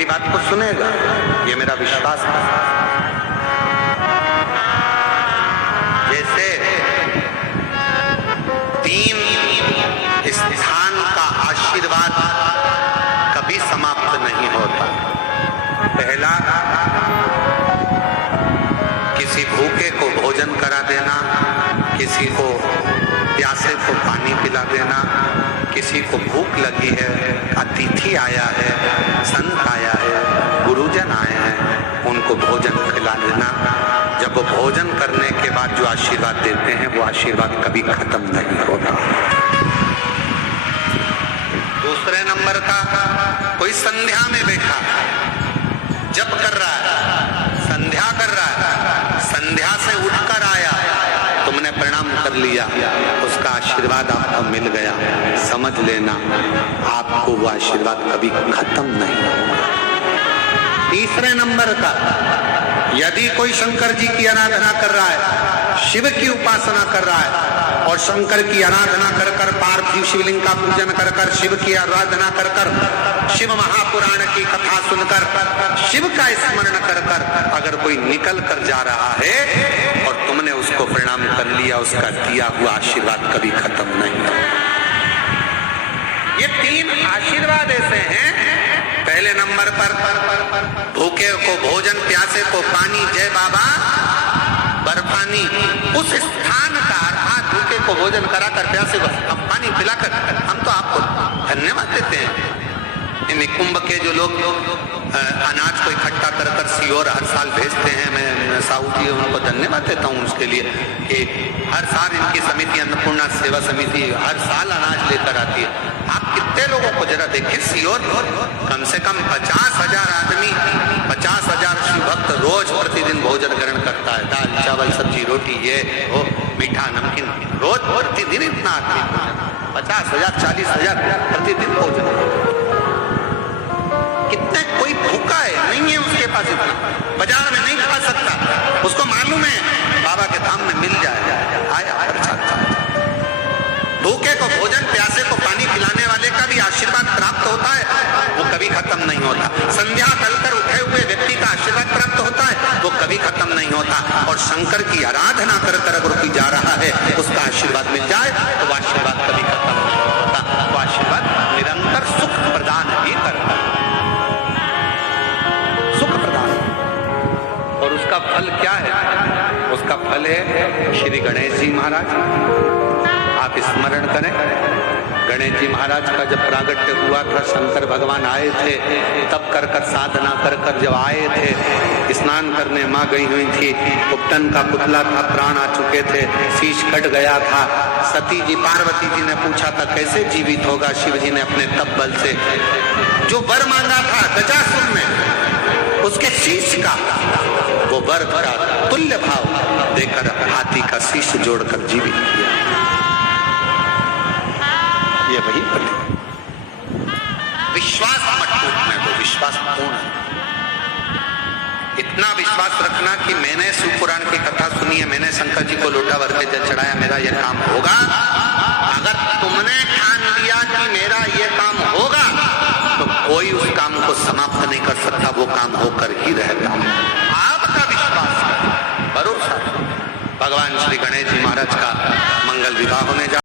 मेरी बात को सुनेगा, ये मेरा विश्वास है। जैसे 3 स्थान का आशीर्वाद कभी समाप्त नहीं होता। पहला, किसी भूखे को भोजन करा देना, किसी को प्यासे को पानी पिला देना, किसी को भूख लगी है, अतिथि आया है, संत आया है, गुरुजन आए हैं, उनको भोजन खिला देना। जब वो भोजन करने के बाद जो आशीर्वाद देते हैं वो आशीर्वाद कभी खत्म नहीं होता। दूसरे नंबर का, कोई संध्या में बैठा जप कर रहा है, संध्या कर रहा है, संध्या से उठकर आया, तुमने प्रणाम कर लिया, उसका आशीर्वाद आपको मिल गया, समझ लेना आपको वो आशीर्वाद कभी खत्म नहीं होगा। तीसरे नंबर का, यदि कोई शंकर जी की आराधना कर रहा है, शिव की उपासना कर रहा है और शंकर की आराधना कर कर, पार्थिव शिवलिंग का पूजन कर कर, शिव की आराधना कर कर, शिव महापुराण की कथा सुनकर, शिव का स्मरण कर कर अगर कोई निकल कर जा रहा है और तुमने उसको प्रणाम कर लिया, उसका दिया हुआ आशीर्वाद कभी खत्म नहीं होगा। ये 3 आशीर्वाद ऐसे हैं। पहले नंबर पर भूखे को भोजन, प्यासे को पानी, जय बाबा बर्फानी, उस स्थान का अर्थात भूखे को भोजन कराकर, प्यासे को हम पानी पिलाकर हम तो आपको धन्यवाद देते हैं। इन कुंभ के जो लोग अनाज को इकट्ठा कर कर सीओर हर साल भेजते हैं, मैं साहू जी उनको धन्यवाद देता हूँ उसके लिए कि हर साल इनकी समिति, अन्नपूर्णा सेवा समिति हर साल अनाज लेकर आती है। आप कितने लोगों को जरा देखिए, सीओर कम से कम 50,000 आदमी, 50,000 शिव भक्त रोज प्रतिदिन भोजन ग्रहण करता है। दाल चावल सब्जी रोटी, ये वो मीठा नमकीन, रोज प्रतिदिन इतना आदमी 50,000 40,000 प्रतिदिन भोजन। कितने, कोई भूखा है नहीं है उसके पास इतना, बाजार में नहीं खा सकता, उसको मालूम है बाबा के धाम में मिल जाएगा, आया खर्चा। भूखे को भोजन, प्यासे को पानी पिलाने वाले का भी आशीर्वाद प्राप्त होता है, वो कभी खत्म नहीं होता। संध्या तलकर उठे हुए व्यक्ति का आशीर्वाद प्राप्त होता है, वो कभी खत्म नहीं होता। और शंकर की आराधना कर कर अगर कोई जा रहा है, उसका आशीर्वाद मिल जाए तो वो आशीर्वाद कभी खत्म नहीं होता। वो आशीर्वाद निरंतर सुख प्रदान ही करता है, सुख प्रदान। और उसका फल क्या है? उसका फल है श्री गणेश जी महाराज। आप स्मरण करें, गणेश जी महाराज का जब प्रागट्य हुआ था, शंकर भगवान आए थे, तब कर कर साधना कर कर जब आए थे, स्नान करने माँ गई हुई थी, उपटन का पुतला था, प्राण आ चुके थे, शीश कट गया था। सती जी, पार्वती जी ने पूछा था कैसे जीवित होगा। शिव जी ने अपने तप बल से जो वर मांगा था गजासुर में, उसके शीश का वो वर का तुल्य भाव देकर हाथी का शीश जोड़कर जीवित किया। ये वही विश्वास मत टूटने दो, विश्वास पूर्ण है। इतना विश्वास रखना कि मैंने शिवपुराण की कथा सुनी है, मैंने शंकर जी को लोटा भर के जल चढ़ाया, मेरा ये काम होगा। अगर तुमने ठान लिया कि मेरा ये काम होगा, तो कोई उस काम को समाप्त नहीं कर सकता, वो काम होकर ही रहता। आपका विश्वास, भरोसा। भगवान श्री गणेश जी महाराज का मंगल विवाह होने जा